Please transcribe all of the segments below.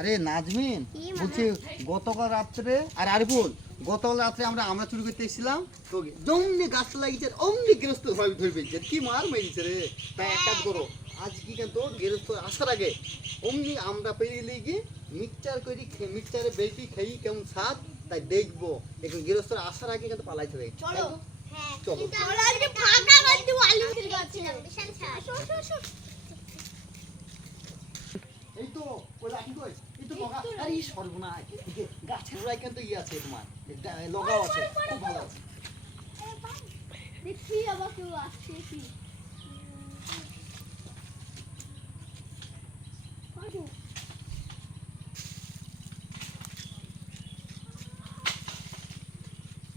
আরে নাজমিন বলছি গতকাল রাত্রে আর আরিফুল গতকাল রাত্রে আমরা চুরি করতে এসেছিলাম তো জমনি গাছটা লাগিয়েছে অমনি গৃহস্থ ধরে পেয়েছে কি মার মেরেছে রে তাই এক কাজ করো আজ কি কেন তোর গৃহস্থ আসার আগে অমনি আমরা পেয়ে গেলে কি মিক্সচার করি মিক্সচারে বেশি খেয়ে কেমন স্বাদ তাই দেখবো এখন গৃহস্থ আসার আগে কিন্তু পালাইতে হবে চলো চলো এই তো ওই লাঠি কই এই তো লগা আরে সর্বনাশ গাছের গোড়ায় কিন্তু আছে তোমার লগাও আছে খুব ভালো আছে দেখি আবার কেউ আসছে কি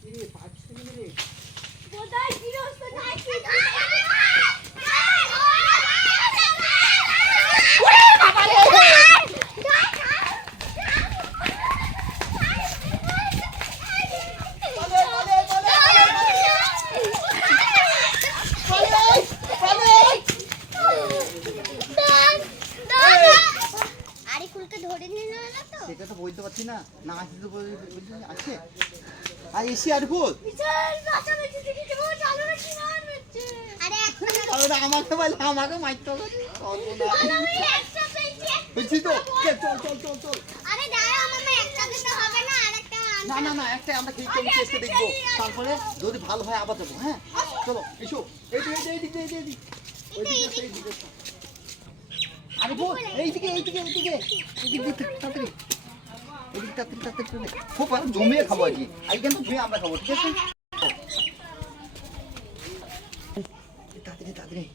এই পাঁচশো মিলে কোথায় গিরস্ত নাই কি সেটা তো বলতে পারছি না না আসতে তো আছে আর এসি আর ফুল আমাকে বলে আমাকে মারতে হবে বলছি তো চল চল চল চল না না না একটা আমরা খেয়ে চেষ্টা দেখবো তারপরে যদি ভালো হয় আবার যাবো হ্যাঁ চলো এসো এইদিকে আরে বল এইদিকে তাড়াতাড়ি খুব ভালো জমিয়ে খাবো আজকে আজকে কিন্তু ধুয়ে আমরা খাবো ঠিক আছে তাড়াতাড়ি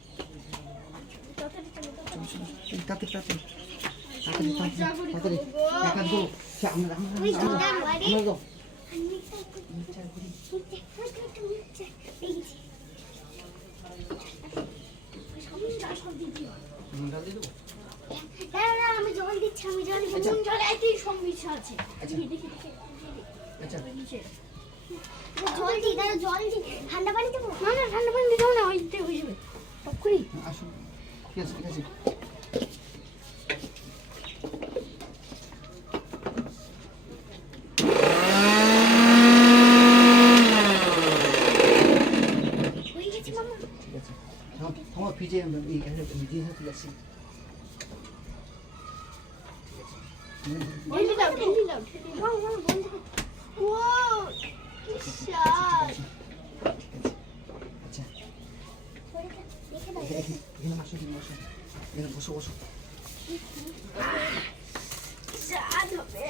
আমি জল দিচ্ছি আমি জল জল একই সমস্যা আছে জল দি জল দি ঠান্ডা পানি দেবো না ঠান্ডা পানি দিও না ওইতে হয়ে যাবে টকরি আসুন ঠিক আছে হয়ে গেছে মামা ঠিক আছে তোমার ফ্রিজে ফ্রিজে আছে বন্ধ দাও মামা বন্ধ ও কি স্বাদ আচ্ছা এখানে বসো স্বাদ হবে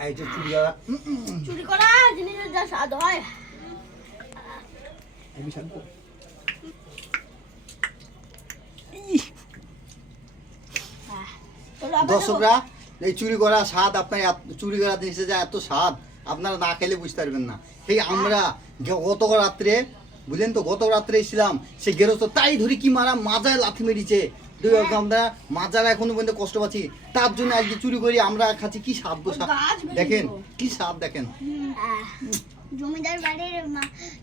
এই যে চুরি করা জিনিসের যা স্বাদ হয় আমি শান্ত দর্শকরা এই চুরি করা স্বাদ আপনার চুরি করা জিনিসে যা এত স্বাদ আপনারা না খেলে বুঝতে পারবেন না সেই আমরা গতকাল রাত্রে বুঝলেন তো গত রাত্রে এসেছিলাম সে গেরস্ত তাই ধরি কি মারা মাজায় লাথি মেরেছে আমরা মাজারা এখনো পর্যন্ত কষ্ট পাচ্ছি তার জন্য আজকে চুরি করি আমরা খাচ্ছি কি স্বাদ দেখেন কি স্বাদ দেখেন জমিদার বাড়ির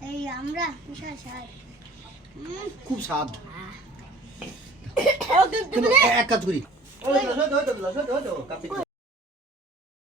এই আমরা বিশাল স্বাদ খুব স্বাদ এক কাজ করি